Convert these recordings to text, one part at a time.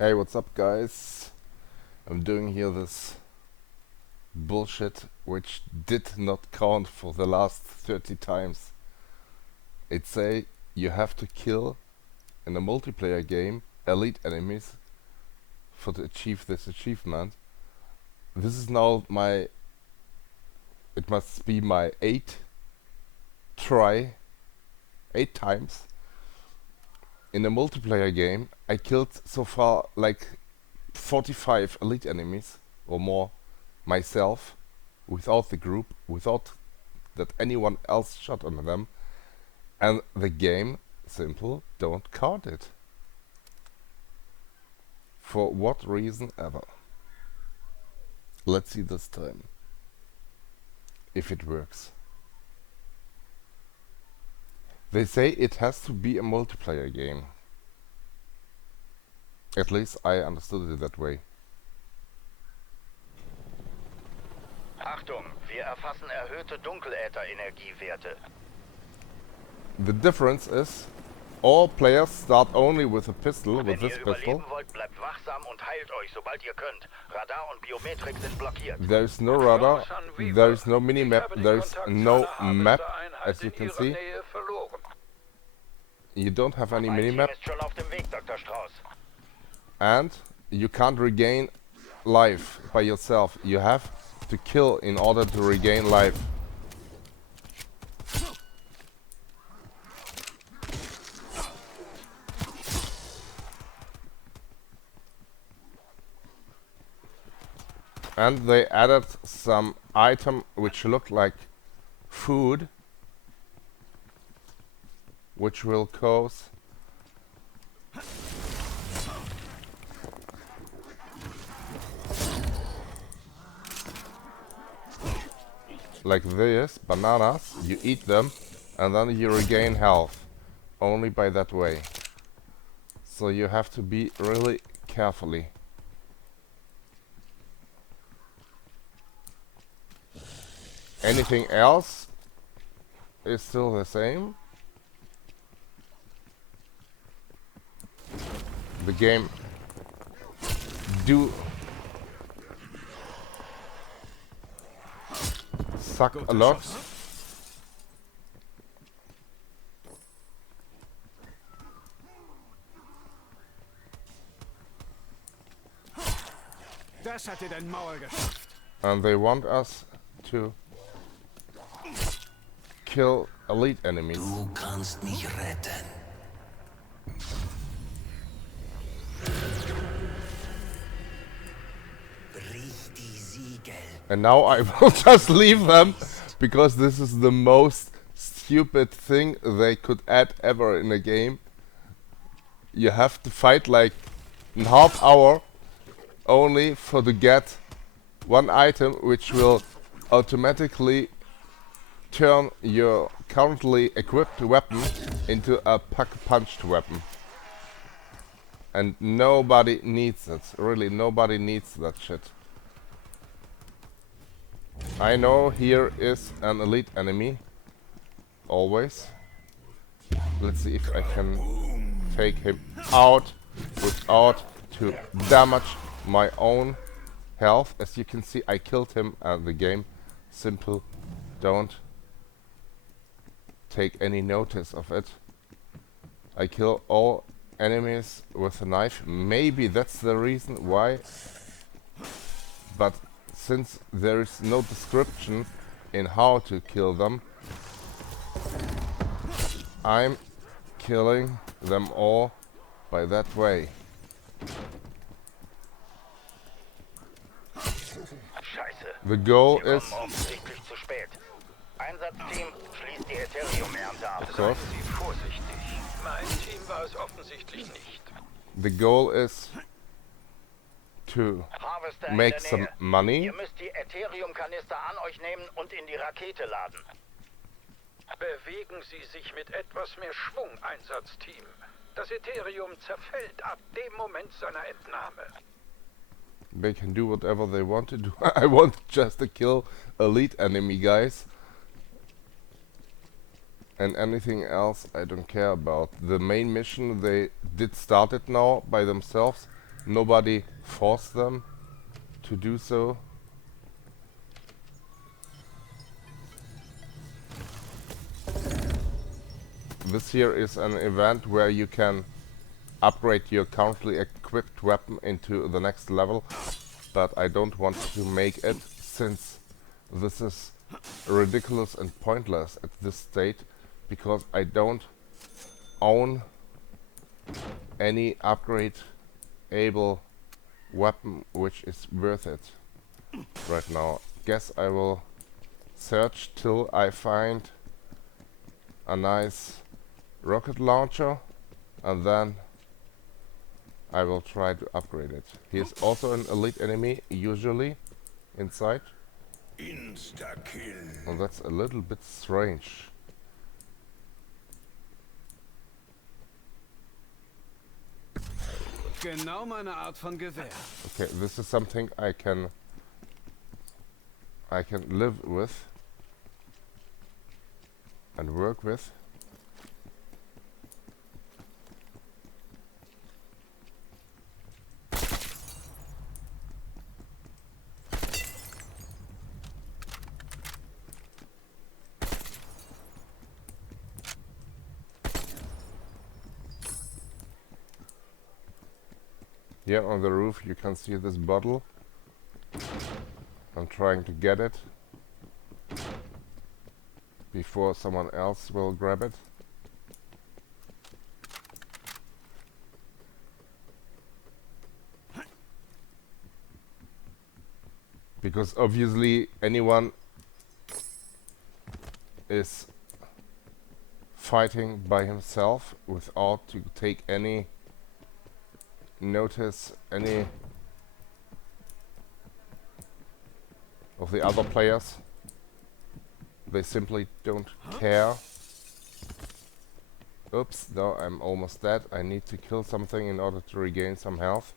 Hey, what's up, guys? I'm doing here this bullshit which did not count for the last 30 times. It say you have to kill in a multiplayer game elite enemies for to achieve this achievement. This is now it must be my 8 times in a multiplayer game. I killed so far like 45 elite enemies or more myself, without the group, without that anyone else shot on them, and the game simple don't count it. For what reason ever. Let's see this time if it works. They say it has to be a multiplayer game. At least I understood it that way. Achtung, wir erfassen erhöhte Dunkeläther-Energiewerte. The difference is all players start only with a pistol, Wenn with ihr this pistol. überleben wollt, bleibt wachsam und heilt euch, sobald ihr könnt. Radar und Biometrik sind blockiert. There is no radar, there is no minimap, there is no map, as you can see. You don't have any Mein Team minimap, ist schon auf dem Weg, Dr. Strauß. and you can't regain life by yourself. You have to kill in order to regain life. And they added some item which looked like food, which will cause like this, bananas. You eat them and then you regain health only by that way. So you have to be really carefully. Anything else is still the same. The game do suck a lot. Das hat dir dein Maul geschafft. And they want us to kill elite enemies. Du kannst mich retten. Brich die Siegel. And now I will just leave them, because this is the most stupid thing they could add ever in a game. You have to fight like a half hour only for to get one item which will automatically turn your currently equipped weapon into a punched weapon. And nobody needs it. Really, nobody needs that shit. I know here is an elite enemy. Always. Let's see if I can take him out without to damage my own health. As you can see, I killed him and the game simple don't take any notice of it. I kill all enemies with a knife. Maybe that's the reason why. But since there is no description in how to kill them, I'm killing them all by that way. Scheiße. The goal Wir is, kommen offensichtlich zu spät. Einsatzteam, schließt die Ethereum-Ernte ab. of course, Sie vorsichtig. Mein Team war es offensichtlich nicht. the goal is to Harvester in make der some Nähe. money. Ihr müsst die Ethereum-Kanister an euch nehmen und in die Rakete laden. Bewegen Sie sich mit etwas mehr Schwung, Einsatzteam. Das Ethereum zerfällt ab dem Moment seiner Entnahme. They can do whatever they want to do. I want just to kill elite enemy guys. And anything else I don't care about. The main mission, they did start it now by themselves. Nobody forced them to do so. This here is an event where you can upgrade your currently equipped weapon into the next level, but I don't want to make it, since this is ridiculous and pointless at this state, because I don't own any upgrade-able weapon which is worth it right now. Guess I will search till I find a nice rocket launcher, and then I will try to upgrade it. He is also an elite enemy, usually, inside. Insta-kill. And that's a little bit strange. Genau meine Art von Gewehr. Okay, this is something I can live with and work with. Here on the roof you can see this bottle. I'm trying to get it before someone else will grab it. Because obviously anyone is fighting by himself without to take any notice any of the other players. They simply don't care. Oops, no, I'm almost dead. I need to kill something in order to regain some health.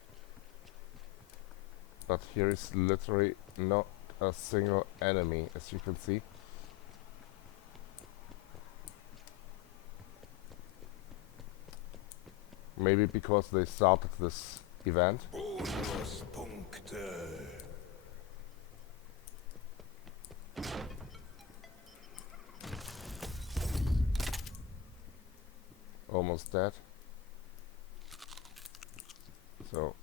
But here is literally not a single enemy, as you can see. Maybe because they started this event. Bonuspunkte. Almost dead. So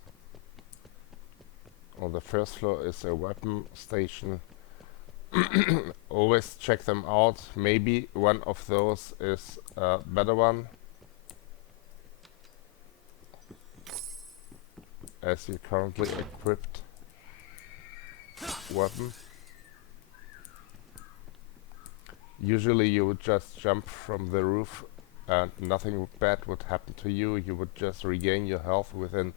on the first floor is a weapon station. Always check them out. Maybe one of those is a better one, as your currently equipped weapon. Usually you would just jump from the roof and nothing bad would happen to you. You would just regain your health within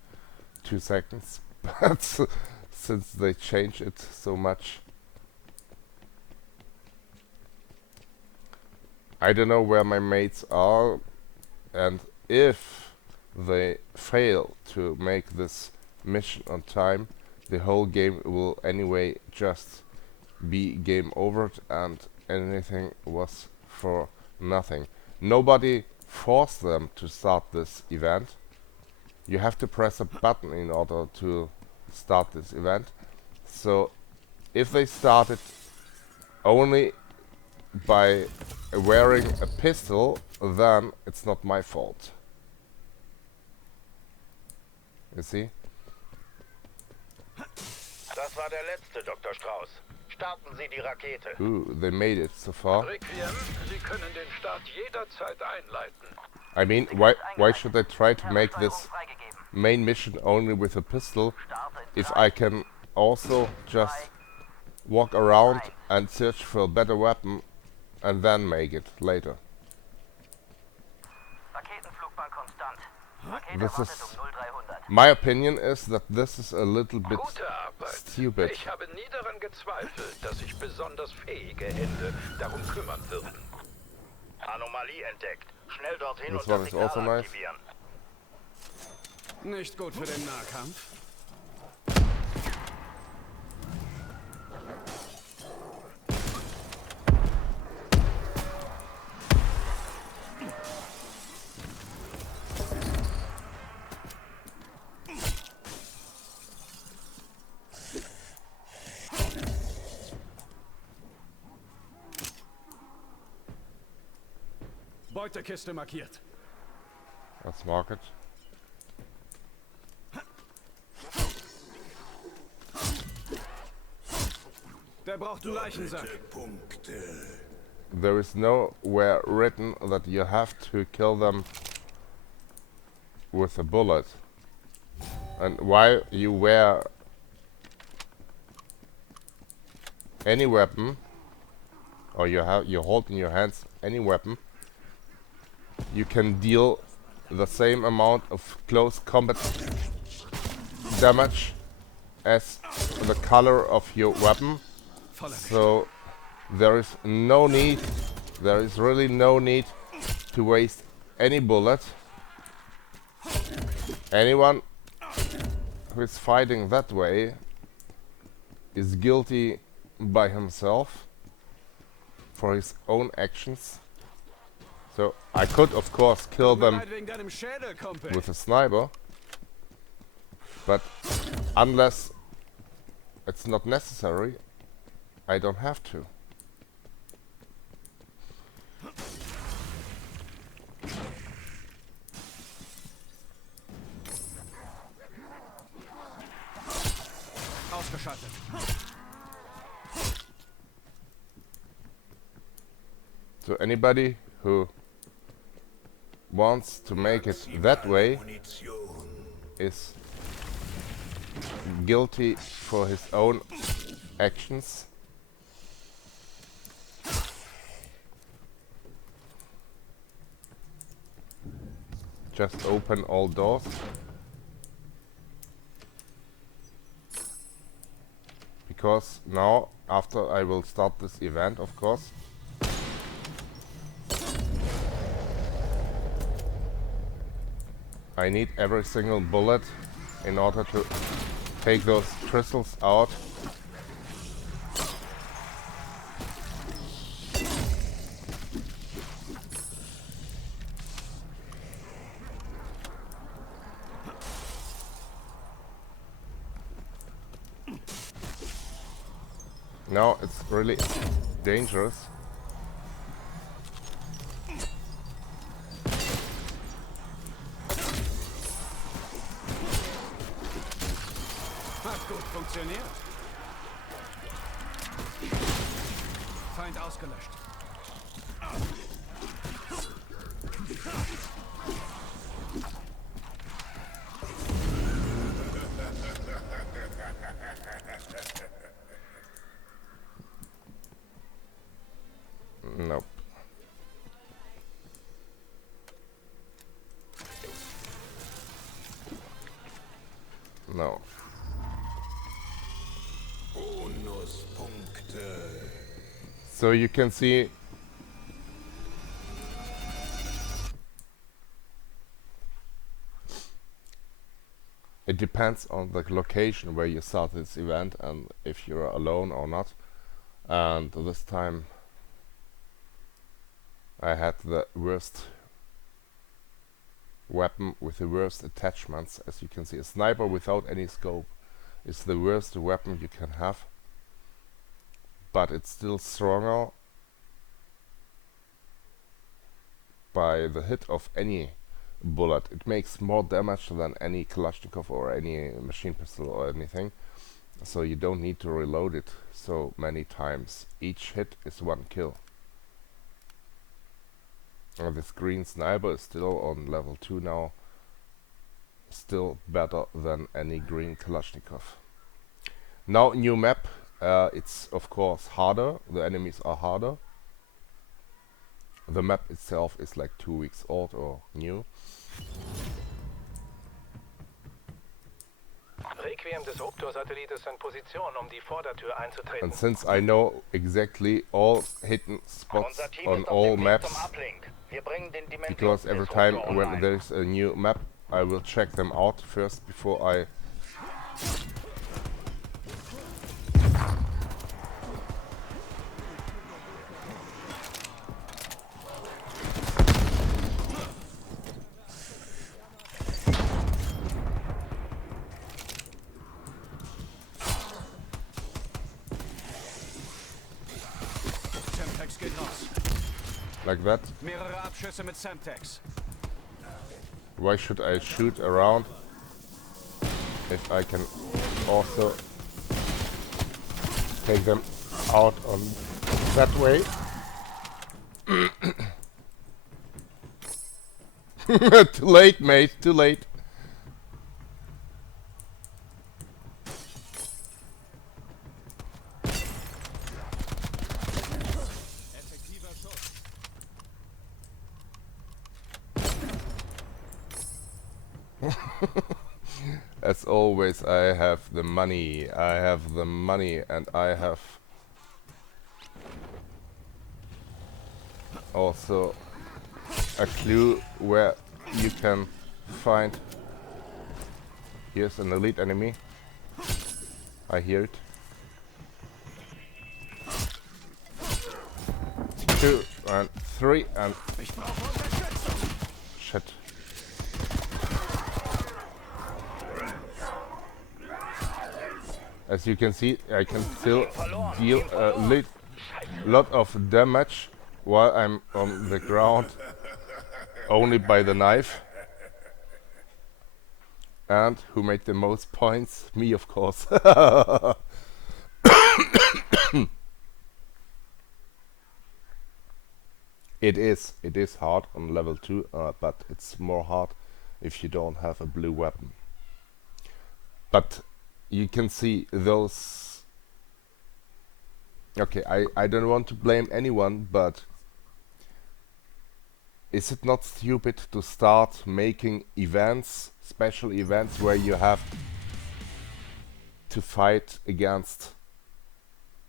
2 seconds. But since they changed it so much, I don't know where my mates are, and if they fail to make this mission on time, the whole game will anyway just be game over, and anything was for nothing. Nobody forced them to start this event. You have to press a button in order to start this event. So if they started only by wearing a pistol, then it's not my fault. You see? Das war der letzte, Dr. Strauß. Starten Sie die Rakete. Ooh, they made it so far. Requiem, Sie können den Start jederzeit einleiten. I mean, why should I try to make this main mission only with a pistol if I can also just walk around and search for a better weapon and then make it later? Raketenflugbahn konstant. Rakete This wartet is, 0300. my opinion is that this is a little bit Gute Arbeit. stupid. Ich habe nie daran gezweifelt, dass sich besonders fähige Hände darum kümmern würden. Anomalie entdeckt. Schnell dorthin Das und war das das Signal also nice. aktivieren. Nicht gut für den Nahkampf. Beutekiste markiert. Let's mark it. Der braucht einen Leichensack. There is nowhere written that you have to kill them with a bullet. And while you wear any weapon, or you hold in your hands any weapon, you can deal the same amount of close combat damage as the color of your weapon. So there is really no need to waste any bullet. Anyone who is fighting that way is guilty by himself for his own actions. So I could of course kill them Wegen deinem Schädel, Kumpel. with a sniper, but unless it's not necessary, I don't have to. Ausgeschaltet. So anybody who wants to make it that way is guilty for his own actions. Just open all doors. Because now, after I will start this event, of course, I need every single bullet in order to take those crystals out. Now it's really dangerous. Hat gut funktioniert. Feind ausgelöscht. Nope. No. So you can see it depends on the location where you start this event and if you're alone or not. And this time I had the worst weapon with the worst attachments. As you can see, a sniper without any scope is the worst weapon you can have, but it's still stronger by the hit of any bullet. It makes more damage than any Kalashnikov or any machine pistol or anything, so you don't need to reload it so many times. Each hit is one kill. This green sniper is still on level 2 now, still better than any green Kalashnikov. Now new map, it's of course harder, the enemies are harder. The map itself is like 2 weeks old or new. Requiem des Optor-Satellit ist in Position, die Vordertür einzutreten. And since I know exactly all hidden spots Unser Team on ist auf all dem Weg maps, zum Uplink. Wir bringen den because every Dimensions time Disruptor when online. there's a new map, I will check them out first before I Semtex geht raus. Like that. Mehrere Abschüsse mit Semtex. Why should I shoot around if I can also take them out on that way? Too late, mate. Too late. As always, I have the money. I have the money, and I have also a clue where you can find. Here's an elite enemy. I hear it. 2 and 3 and shit. As you can see, I can still deal a lot of damage while I'm on the ground only by the knife. And who made the most points? Me, of course. It is hard on level 2, but it's more hard if you don't have a blue weapon. But you can see those. Okay, I don't want to blame anyone, but is it not stupid to start making events, special events, where you have to fight against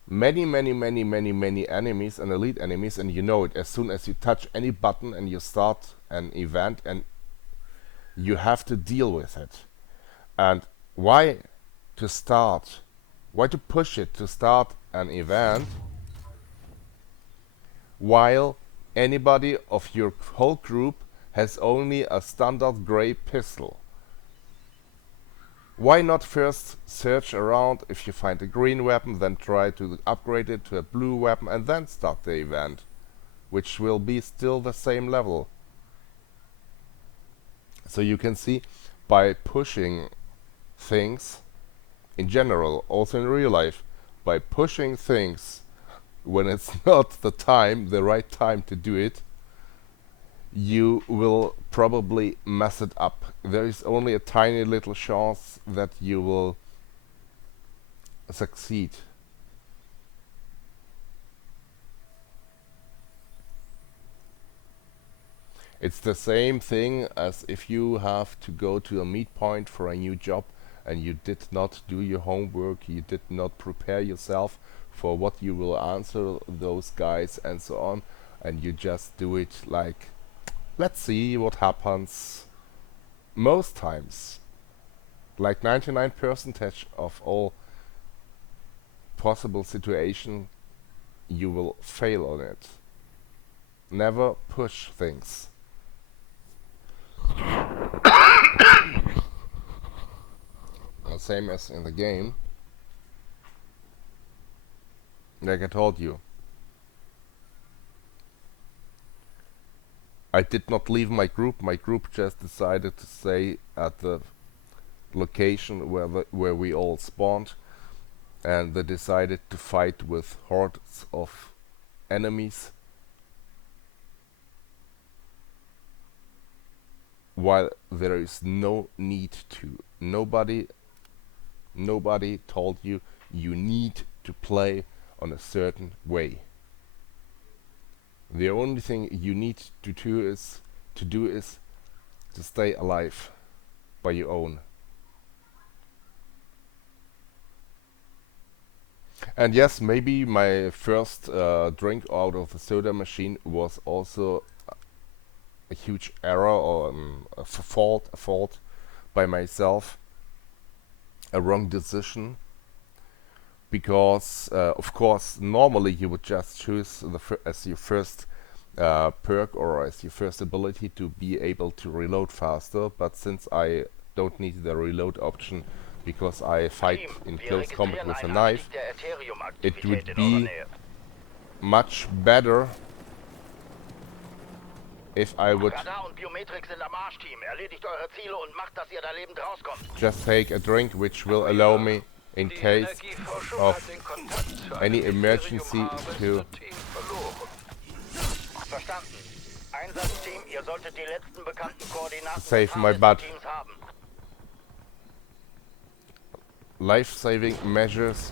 many enemies and elite enemies, and you know it as soon as you touch any button and you start an event, and you have to deal with it. And why to push it to start an event while anybody of your whole group has only a standard grey pistol? Why not first search around? If you find a green weapon, then try to upgrade it to a blue weapon and then start the event, which will be still the same level. So you can see, by pushing things in general, also in real life, by pushing things when it's not the right time to do it, you will probably mess it up. There is only a tiny little chance that you will succeed. It's the same thing as if you have to go to a meet point for a new job and you did not do your homework, you did not prepare yourself for what you will answer those guys and so on, and you just do it like, let's see what happens. Most times, like 99% of all possible situation, you will fail on it. Never push things. Same as in the game. Like I told you, I did not leave my group. My group just decided to stay at the location where we all spawned, and they decided to fight with hordes of enemies, while there is no need to. Nobody told you you need to play on a certain way. The only thing you need to do is to stay alive by your own. And yes, maybe my first drink out of the soda machine was also a huge error, or a fault by myself, a wrong decision, because of course normally you would just choose as your first perk or as your first ability to be able to reload faster, but since I don't need the reload option because I fight in close combat with a knife, it would be much better if I would Radar und Biometrik sind am Arsch, Team. Erledigt eure Ziele und macht, dass ihr da lebend rauskommt. just take a drink, which will allow me, in Die case Energieforschung of hat den Kontakt zu any einem emergency Imperium-Harvester to Team verloren. Verstanden. Einsatzteam, ihr solltet die letzten bekannten Koordinaten Save des my butt. Teams haben. life-saving measures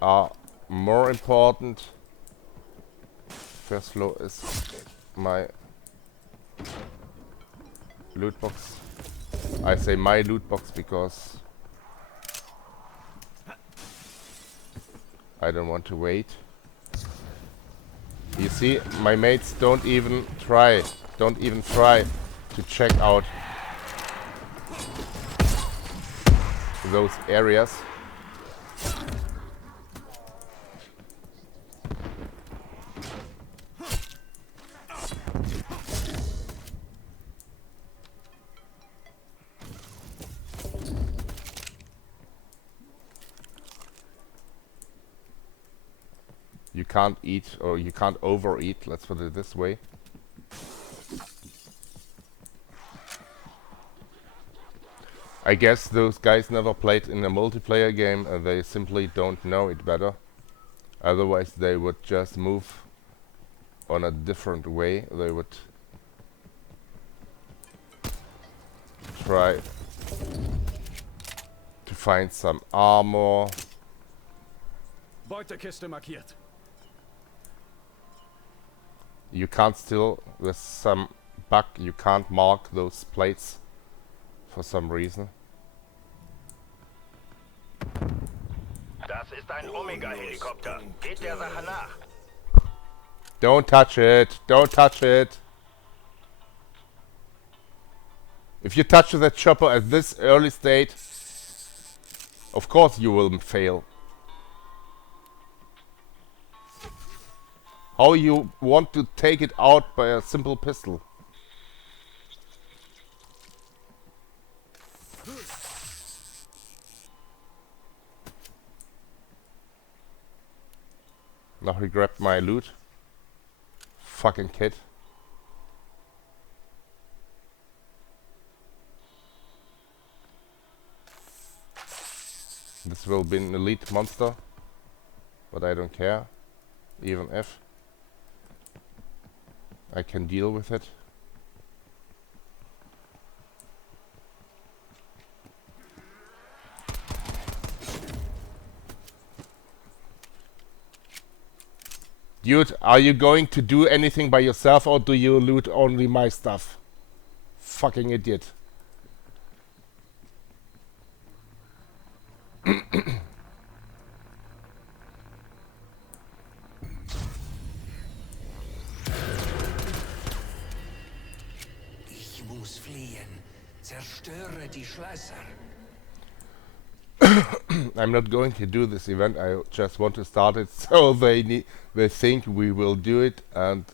are more important. First floor is my loot box. I say my loot box because I don't want to wait. You see, my mates don't even try to check out those areas. You can't eat, or you can't overeat, let's put it this way. I guess those guys never played in a multiplayer game and they simply don't know it better. Otherwise they would just move on a different way. They would try to find some armor. Beutekiste markiert. You can't still, with some bug, you can't mark those plates for some reason. Das ist ein Omega-Helikopter. Geht der Sache nach. Don't touch it! Don't touch it! If you touch that chopper at this early state, of course you will fail. How you want to take it out by a simple pistol? Now he grabbed my loot. Fucking kid. This will be an elite monster, but I don't care, even if I can deal with it. Dude, are you going to do anything by yourself or do you loot only my stuff? Fucking idiot. Ich muss fliehen. Zerstöre die Schlösser. I'm not going to do this event. I just want to start it so they think we will do it and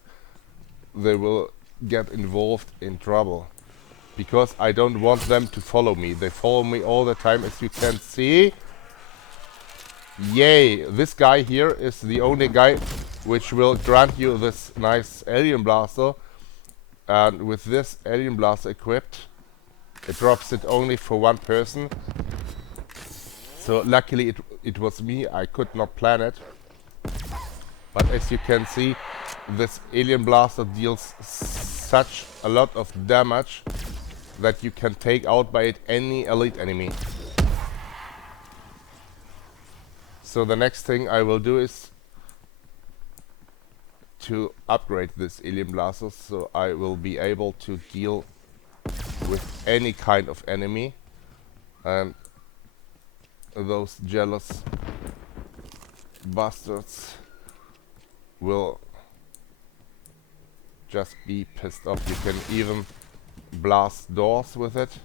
they will get involved in trouble. Because I don't want them to follow me. They follow me all the time, as you can see. Yay! This guy here is the only guy which will grant you this nice alien blaster. And with this alien blaster equipped, it drops it only for one person. So luckily it was me, I could not plan it. But as you can see, this alien blaster deals such a lot of damage that you can take out by it any elite enemy. So the next thing I will do is to upgrade this alien blaster so I will be able to deal with any kind of enemy, and those jealous bastards will just be pissed off. You can even blast doors with it.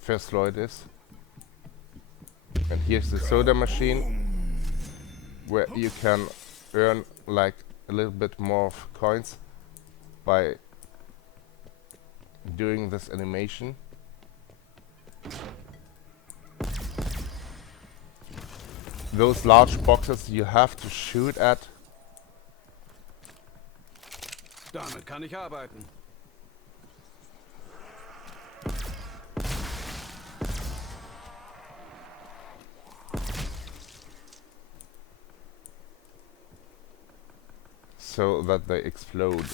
First floor it is. And here's the soda machine where you can earn like a little bit more of coins by doing this animation. those large boxes you have to shoot at. Damit kann ich arbeiten. So that they explode.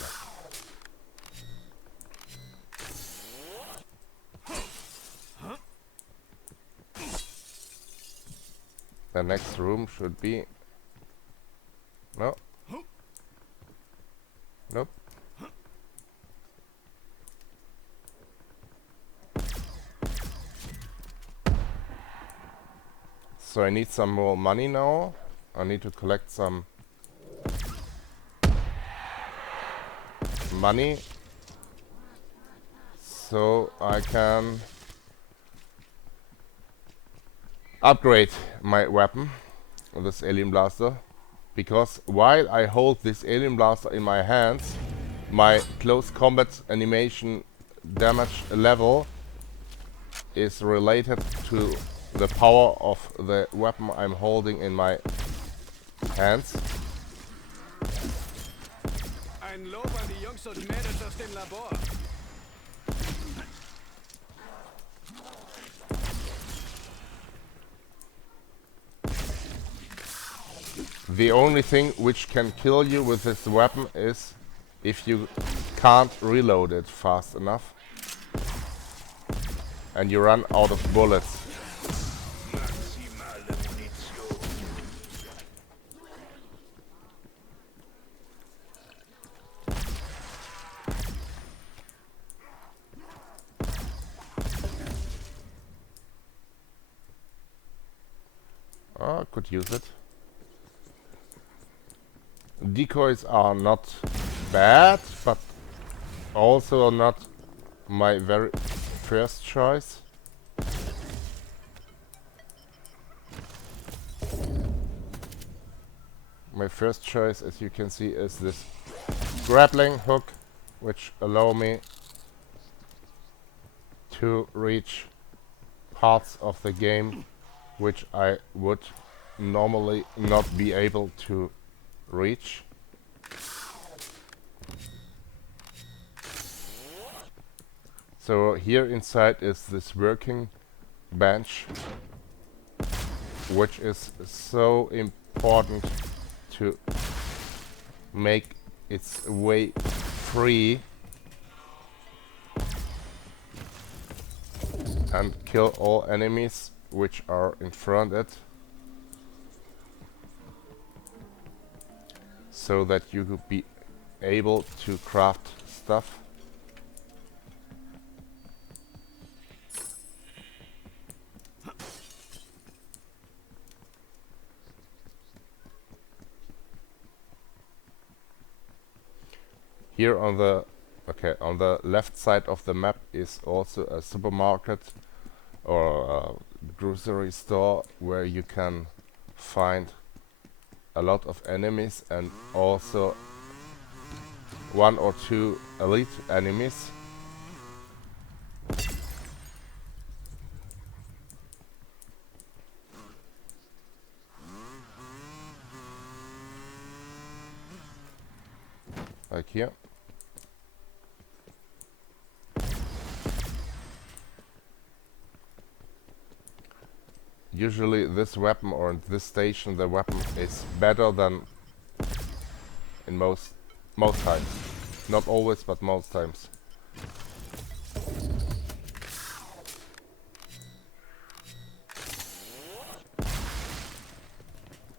The next room should be... No. Nope. So I need some more money now. I need to collect some money so I can upgrade my weapon, this alien blaster, because while I hold this alien blaster in my hands, my close combat animation damage level is related to the power of the weapon I'm holding in my hands. Ein Lob an die Jungs und Mädels aus dem Labor. The only thing which can kill you with this weapon is if you can't reload it fast enough and you run out of bullets. I could use it. Decoys are not bad, but also not my very first choice. My first choice, as you can see, is this grappling hook, which allow me to reach parts of the game which I would normally not be able to reach. So here inside is this working bench, which is so important to make its way free and kill all enemies which are in front of it, so that you could be able to craft stuff. Here on the left side of the map is also a supermarket or a grocery store where you can find a lot of enemies and also 1 or 2 elite enemies. Like here. Usually this weapon, or in this station the weapon is better than in most times. Not always, but most times.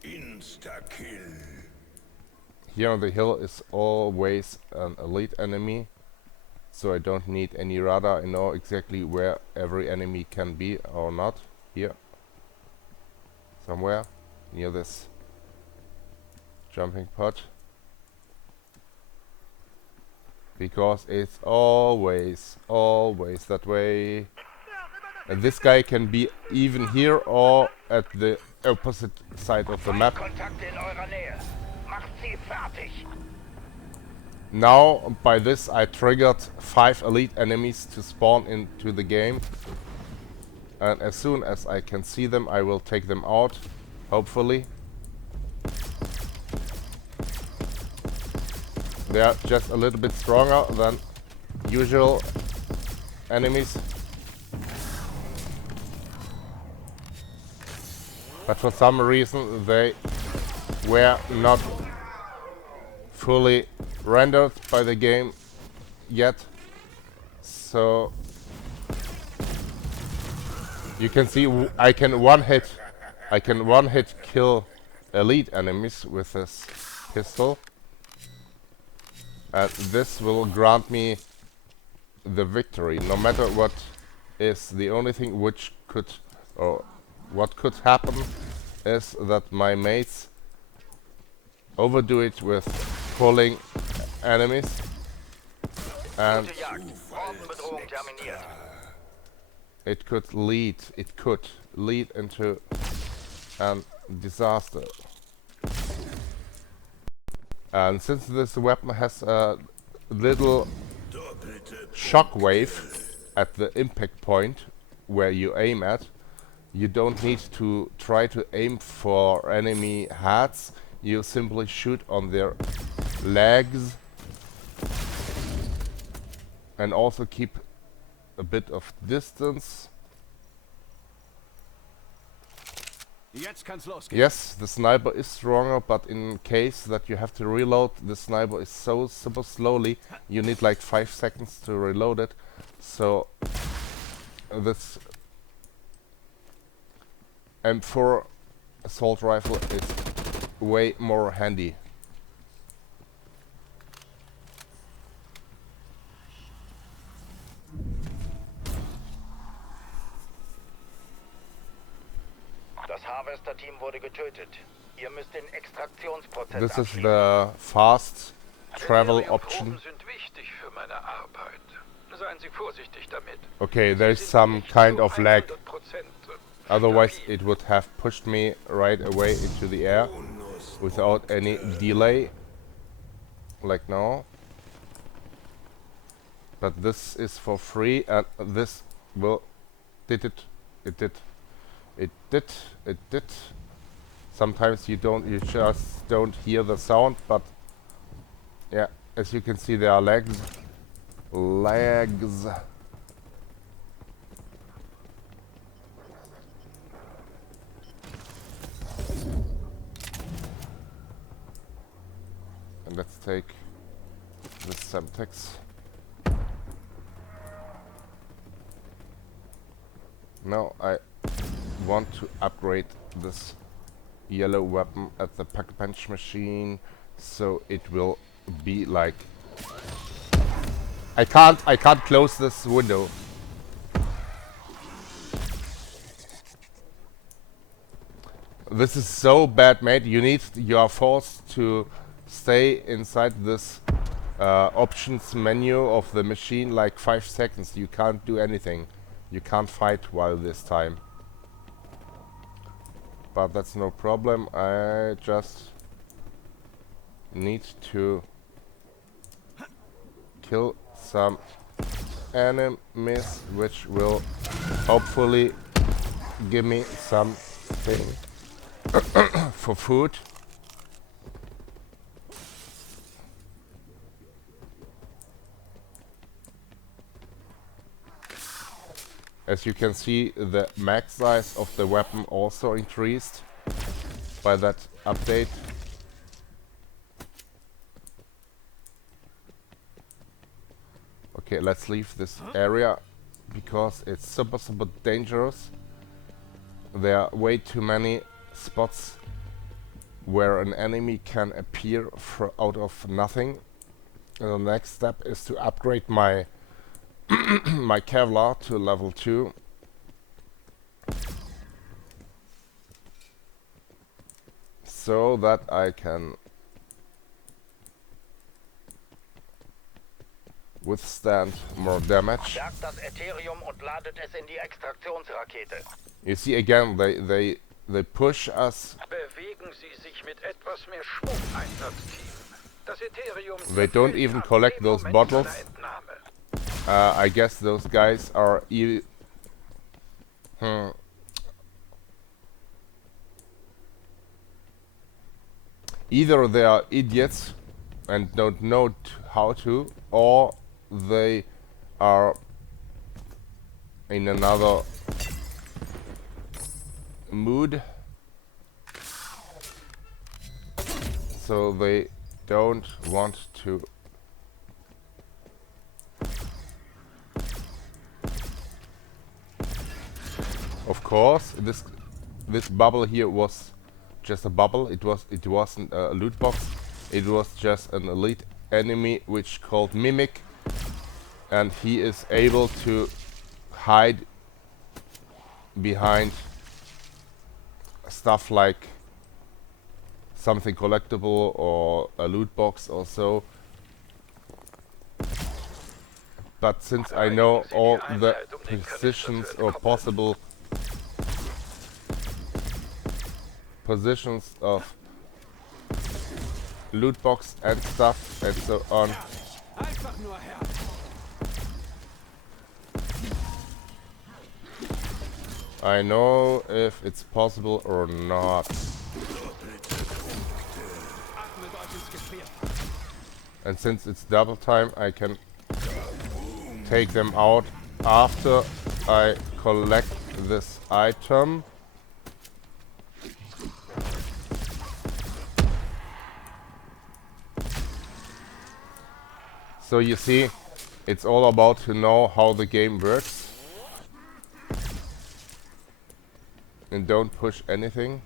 Insta-kill. Here on the hill is always an elite enemy, so I don't need any radar. I know exactly where every enemy can be or not. Here. Somewhere near this jumping pot, because it's always that way, and this guy can be even here or at the opposite side of the map. Kontakte in eurer Nähe. Macht sie fertig. Now by this I triggered 5 elite enemies to spawn into the game, and as soon as I can see them I will take them out. hopefully. They are just a little bit stronger than usual enemies. But for some reason they were not fully rendered by the game yet. So you can see I can one hit kill elite enemies with this pistol. And this will grant me the victory, no matter what is. The only thing which could, or what could happen, is that my mates overdo it with pulling enemies, and Gute Jagd. Ordenbedrohung terminiert. it could lead into a disaster. And since this weapon has a little shockwave at the impact point where you aim at, you don't need to try to aim for enemy heads. You simply shoot on their legs and also keep a bit of distance. Jetzt kann's losgehen. Yes, the sniper is stronger, but in case that you have to reload, the sniper is so super slowly, you need like 5 seconds to reload it. So this M4 assault rifle is way more handy. Das Harvester-Team wurde getötet. Ihr müsst den Extraktionsprozess This is abschließen. the fast travel option. Proben sind wichtig für meine Arbeit. Seien Sie vorsichtig damit. Okay, there's Sie sind some nicht kind zu of lag. 100% Otherwise stabil. it would have pushed me right away into the air without any delay, like now. But this is for free, and this will did. Sometimes you just don't hear the sound, but yeah, as you can see, there are lags. And let's take the Semtex. Now I want to upgrade this yellow weapon at the pack punch machine, so it will be like I can't close this window. This is so bad, mate. You are forced to stay inside this options menu of the machine like 5 seconds. You can't do anything. You can't fight while this time. But that's no problem. I just need to kill some enemies, which will hopefully give me something for food. As you can see, the mag size of the weapon also increased by that update. Okay, let's leave this area because it's super dangerous. There are way too many spots where an enemy can appear out of nothing. And the next step is to upgrade my my Kevlar to level 2. So that I can withstand more damage. Bergt das Ethereum und ladet es in die Extraktionsrakete. You see again, they push us. Bewegen Sie sich mit etwas mehr Schwung, Einsatzteam. Das Ethereum They don't zerfällt even ab collect dem those Moment bottles. seiner Entnahme. I guess those guys are Either they are idiots and don't know how to, or they are in another mood, so they don't want to of course this bubble here was just a bubble. It wasn't a loot box. It was just an elite enemy which called Mimic, and he is able to hide behind stuff like something collectible or a loot box or so. But since I know all the positions or possible positions of loot box and stuff and so on, Einfach nur Herr. I know if it's possible or not. Atmet euch ins Gefrier. And since it's double time, I can take them out after I collect this item. So you see, it's all about to know how the game works. And don't push anything.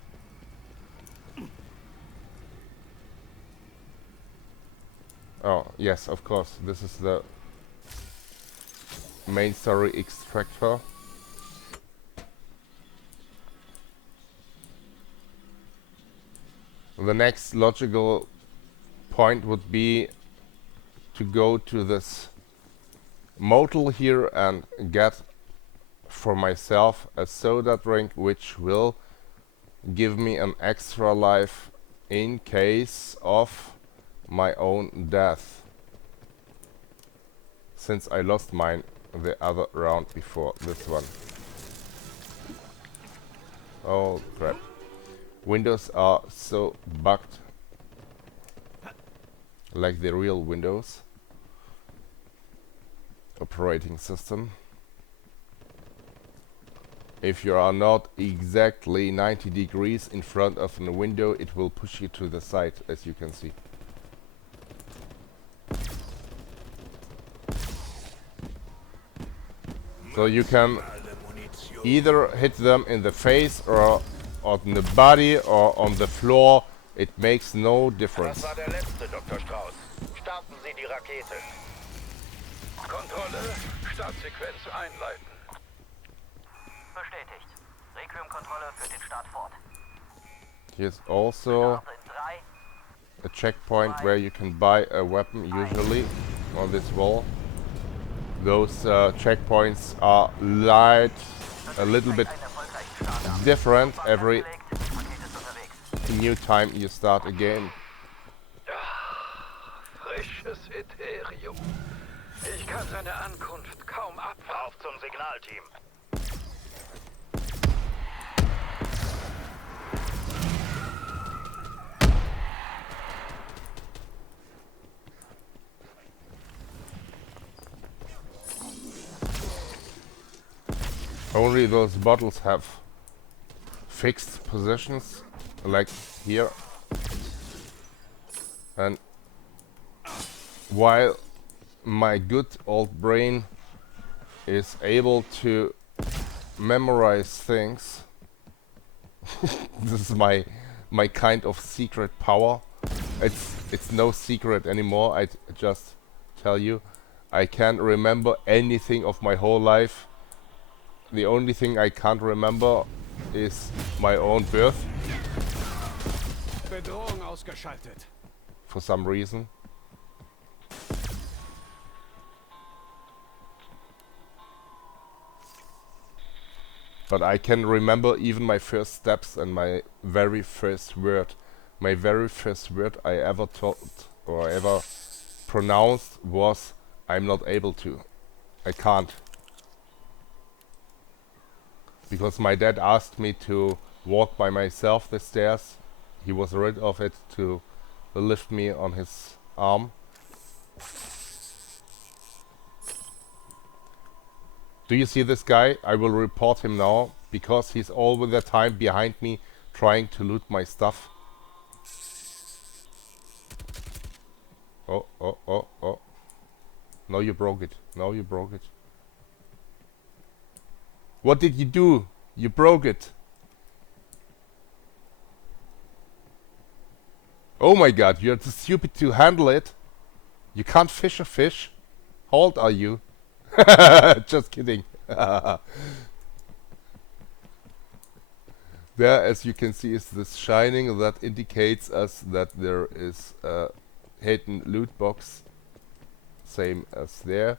Oh, yes, of course. This is the main story extractor. The next logical point would be to go to this motel here and get for myself a soda drink which will give me an extra life in case of my own death, since I lost mine the other round before this one. Oh crap. Windows are so bugged, like the real Windows operating system. If you are not exactly 90 degrees in front of a window, it will push you to the side, as you can see. So you can either hit them in the face or on the body or on the floor. It makes no difference. Das war der letzte, Dr. Strauß. Starten Sie die Rakete. Kontrolle, Startsequenz einleiten. Bestätigt. Requiem-Kontrolle führt den Start fort. Here's also Also in 3, a checkpoint where you can buy a weapon, usually on this wall. Those checkpoints are light, a little bit einen erfolgreichen Start. different every Gelegt, Paket ist unterwegs. new time you start a game. Frisches Ethereum. Ich kann seine Ankunft kaum abwarten. Auf zum Signalteam. Only those bottles have fixed positions, like here. And while my good old brain is able to memorize things, this is my kind of secret power. It's no secret anymore. I just tell you, I can't remember anything of my whole life. The only thing I can't remember is my own birth, Bedrohung ausgeschaltet. for some reason. But I can remember even my first steps and my very first word. My very first word I ever taught or ever pronounced was "I'm not able to." I can't. Because my dad asked me to walk by myself the stairs. He was rid of it to lift me on his arm. Do you see this guy? I will report him now because he's all the time behind me trying to loot my stuff. Oh, oh, oh, oh. No, you broke it. No, you broke it. What did you do? You broke it. Oh my god, you're too stupid to handle it. You can't fish a fish. How old are you? Just kidding. There, as you can see, is this shining that indicates us that there is a hidden loot box. Same as there.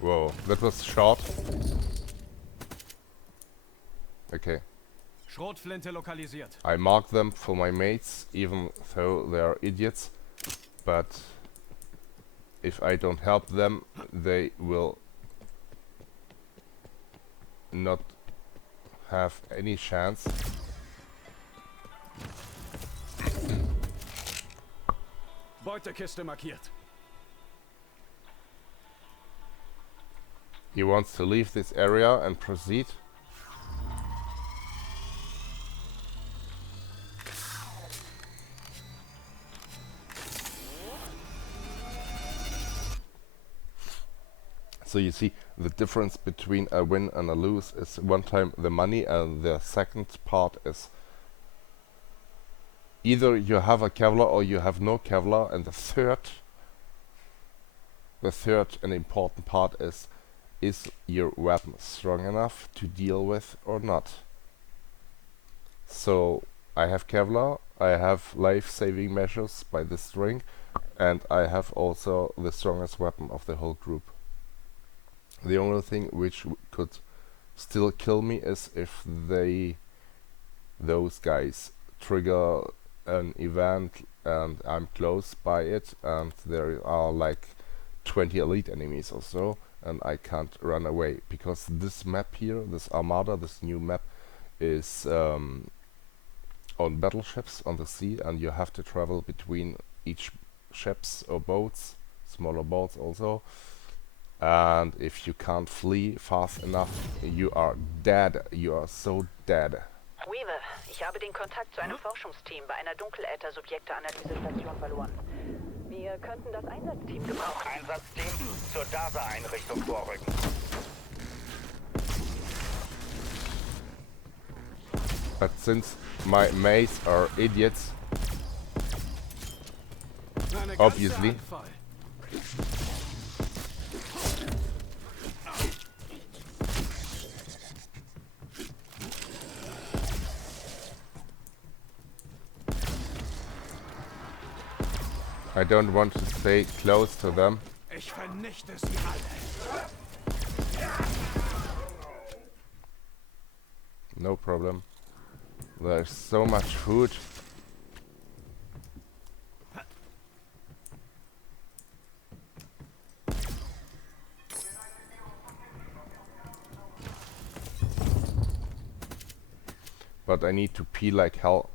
Whoa, that was short. Okay. Schrotflinte lokalisiert. I mark them for my mates, even though they are idiots. But if I don't help them, they will not have any chance. Beutekiste markiert. He wants to leave this area and proceed. So you see, the difference between a win and a lose is one time the money, and the second part is either you have a Kevlar or you have no Kevlar, and the third and important part is your weapon strong enough to deal with or not? So I have Kevlar, I have life-saving measures by the string, and I have also the strongest weapon of the whole group. The only thing which could still kill me is if those guys trigger an event and I'm close by it and there are like 20 elite enemies or so, and I can't run away, because this map here, this Armada, this new map, is on battleships on the sea, and you have to travel between each ships or boats, smaller boats also. And if you can't flee fast enough, you are dead. You are so dead. Weaver, ich habe den Kontakt zu einem Forschungsteam bei einer Dunkeläther-Subjekte-Analysestation verloren. Wir könnten das Einsatzteam gebrauchen. Einsatzteam zur DASA-Einrichtung vorrücken. But since my mates are idiots, Eine ganze obviously, Handvoll. I don't want to stay close to them. Ich vernichte sie alle. No problem. There's so much food. But I need to pee like hell.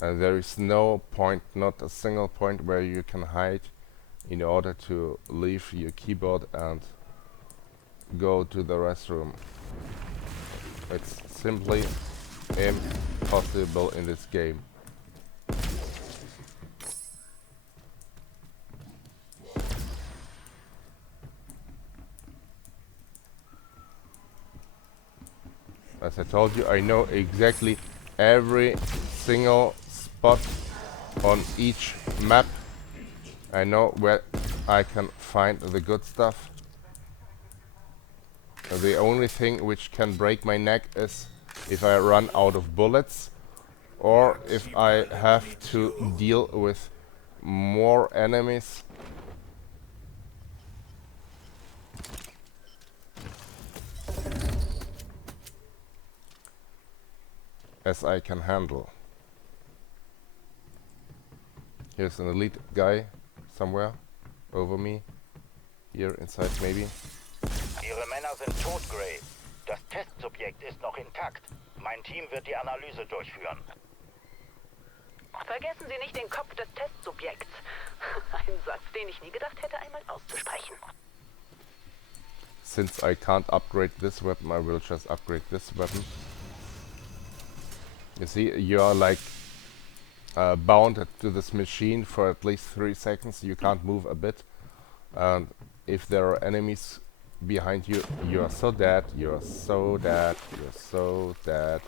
And there is no point, not a single point where you can hide in order to leave your keyboard and go to the restroom. It's simply impossible in this game. As I told you, I know exactly every single spot on each map. I know where I can find the good stuff. The only thing which can break my neck is if I run out of bullets, or if I have to deal with more enemies. As I can handle. Here's an elite guy somewhere over me. Here inside maybe. Ihre Männer sind tot, Gray. Das Testsubjekt ist noch intakt. Mein Team wird die Analyse durchführen. Vergessen Sie nicht den Kopf des Testsubjekts. Ein Satz, den ich nie gedacht hätte, einmal auszusprechen. Since I can't upgrade this weapon, I will just upgrade this weapon. You see, you are like bound to this machine for at least 3 seconds. You can't move a bit. And if there are enemies behind you, you are so dead, you are so dead, you are so dead.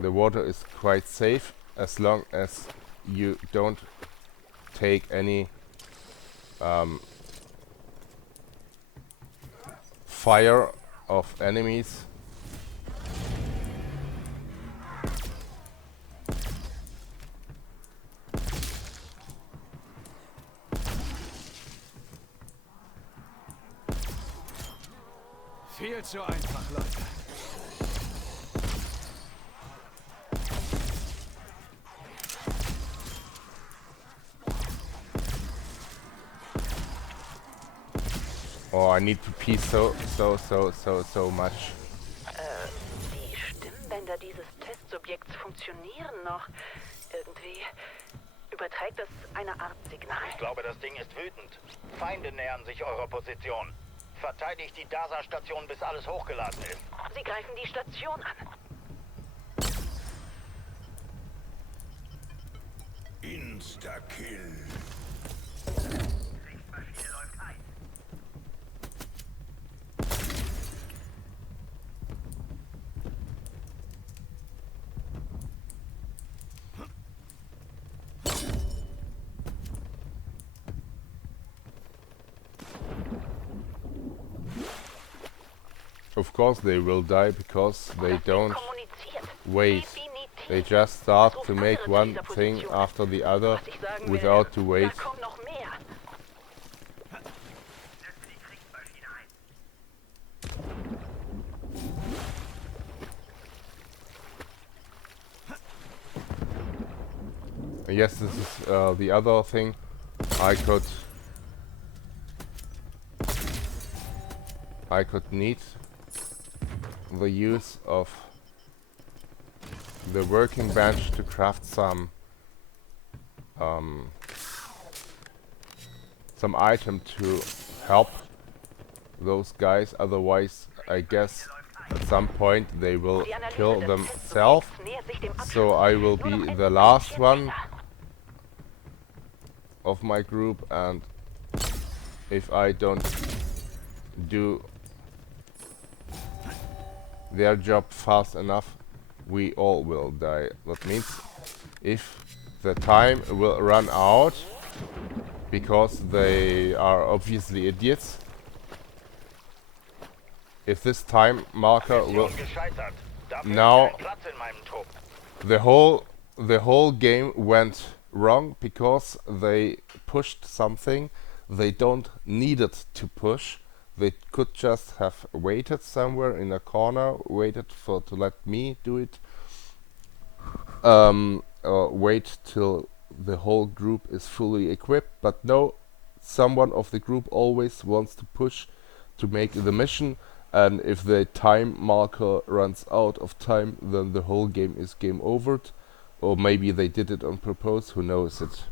The water is quite safe as long as you don't take any fire of enemies. Viel zu einfach, Leute. Oh, I need to pee so much. Die Stimmbänder dieses Testsubjekts funktionieren noch. Irgendwie überträgt es eine Art Signal. Ich glaube, das Ding ist wütend. Feinde nähern sich eurer Position. Verteidigt die DASA-Station, bis alles hochgeladen ist. Sie greifen die Station an. Insta-Kill. Of course they will die because they Das wird don't kommuniziert. wait. Definitiv. They just start Ruf to andere make zu one dieser thing Position. after the other Was ich sagen will, without to wait. Da kommen noch mehr. Yes, this is the other thing. I could need the use of the working bench to craft some item to help those guys. Otherwise, I guess at some point they will Die Analyse kill des themselves. Testsubjekts nähert sich dem So I will Abschluss. Nur noch be ein the last bisschen one später. of my group, and if I don't do their job fast enough, we all will die. That means if the time will run out, because they are obviously idiots, if this time marker will Mission gescheitert. Dafür Now- ist kein Platz in meinem Trupp. the whole game went wrong because they pushed something they don't needed to push. They could just have waited somewhere in a corner, waited to let me do it, or wait till the whole group is fully equipped. But no, someone of the group always wants to push to make the mission, and if the time marker runs out of time, then the whole game is game overed. Or maybe they did it on purpose, who knows it.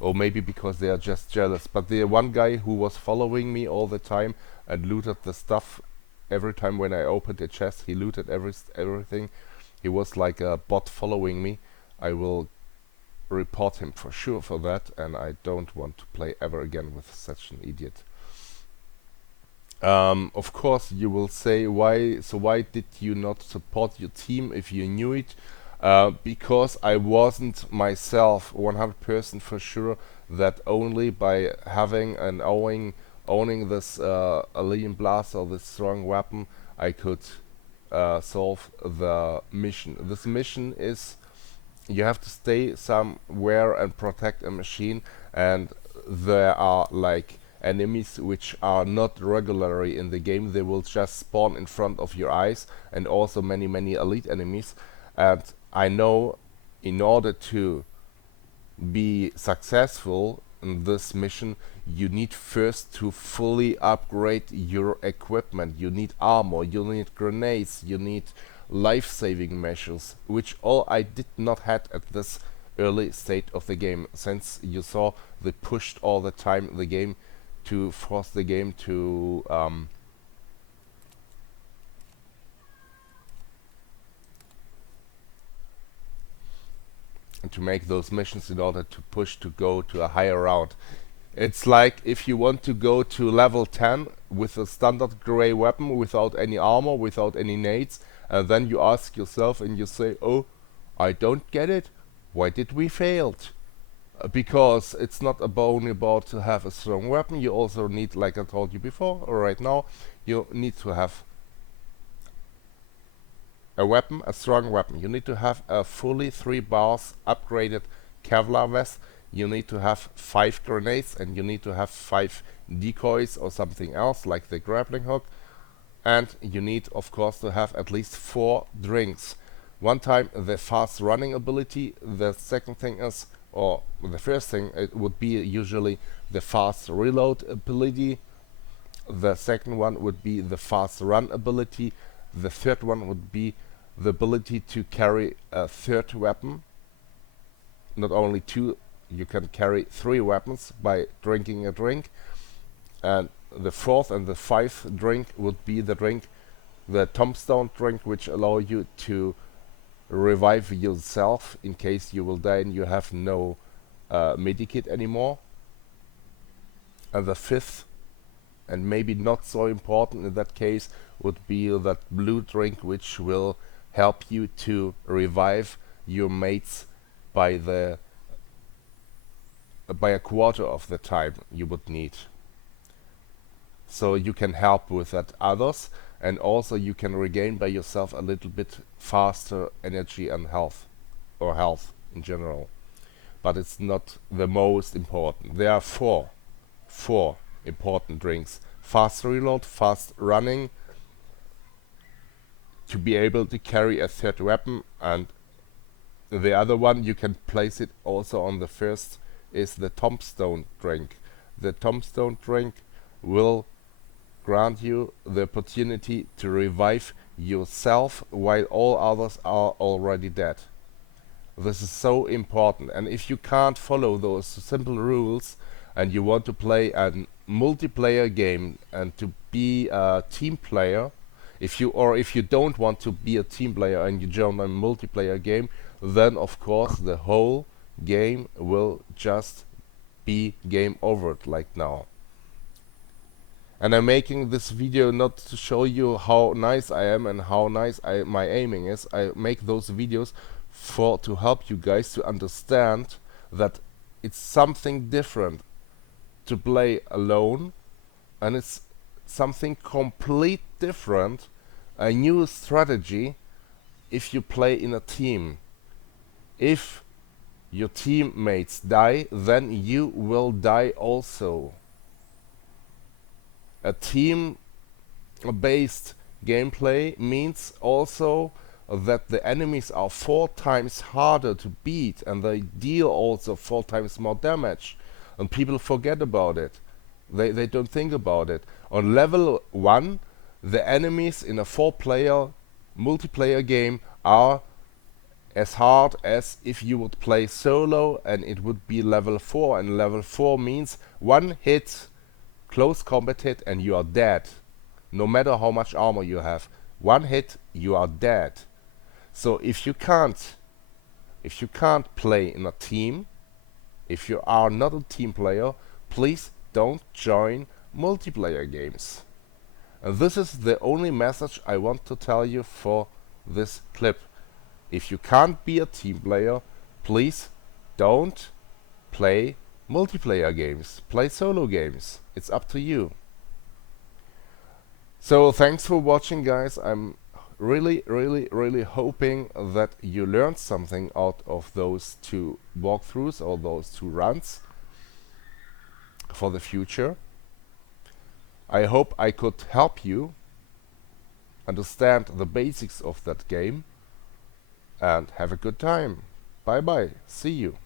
Or maybe because they are just jealous. But the one guy who was following me all the time and looted the stuff every time when I opened a chest, he looted everything. He was like a bot following me. I will report him for sure for that, and I don't want to play ever again with such an idiot. Of course, you will say, why did you not support your team if you knew it? Because I wasn't myself 100% for sure that only by having and owning this Alien Blast or this strong weapon I could solve the mission. This mission is you have to stay somewhere and protect a machine, and there are like enemies which are not regularly in the game. They will just spawn in front of your eyes, and also many elite enemies. And I know in order to be successful in this mission, you need first to fully upgrade your equipment. You need armor, you need grenades, you need life-saving measures, which all I did not had at this early state of the game, since you saw they pushed all the time the game to force the game to to make those missions in order to push to go to a higher round. It's like if you want to go to level 10 with a standard gray weapon without any armor, without any nades, and then you ask yourself and you say, oh, I don't get it, why did we failed? Because it's not only about to have a strong weapon, you also need, like I told you before, or right now, you need to have a weapon, a strong weapon. You need to have a fully 3 bars upgraded Kevlar vest. You need to have 5 grenades, and you need to have 5 decoys or something else like the grappling hook. And you need, of course, to have at least 4 drinks. One time the fast running ability. The second thing is, or the first thing, it would be usually the fast reload ability. The second one would be the fast run ability. The third one would be the ability to carry a third weapon. Not only 2, you can carry 3 weapons by drinking a drink. And the fourth and the 5th drink would be the drink, the tombstone drink, which allow you to revive yourself in case you will die and you have no medikit anymore. And the 5th, and maybe not so important in that case, would be that blue drink, which will help you to revive your mates by the by a quarter of the time you would need. So you can help with that others, and also you can regain by yourself a little bit faster energy and health, or health in general. But it's not the most important. There are four important drinks: fast reload, fast running, to be able to carry a third weapon, and the other one, you can place it also on the first, is the tombstone drink. The tombstone drink will grant you the opportunity to revive yourself while all others are already dead. This is so important, and if you can't follow those simple rules and you want to play a multiplayer game and to be a team player, if you don't want to be a team player and you join a multiplayer game, then of course the whole game will just be game over like now. And I'm making this video not to show you how nice I am and how nice my aiming is. I make those videos to help you guys to understand that it's something different to play alone, and it's something complete different, a new strategy, if you play in a team. If your teammates die, then you will die also. A team-based gameplay means also that the enemies are 4 times harder to beat, and they deal also 4 times more damage, and people forget about it. They don't think about it. On level 1, the enemies in a 4-player multiplayer game are as hard as if you would play solo, and it would be level 4, and level 4 means 1 hit, close combat hit, and you are dead. No matter how much armor you have, 1 hit, you are dead. So if you can't play in a team, if you are not a team player, please don't join multiplayer games. And this is the only message I want to tell you for this clip. If you can't be a team player, please don't play multiplayer games. Play solo games. It's up to you. So thanks for watching, guys. I'm really hoping that you learned something out of those 2 walkthroughs or those 2 runs for the future. I hope I could help you understand the basics of that game, and have a good time. Bye bye. See you.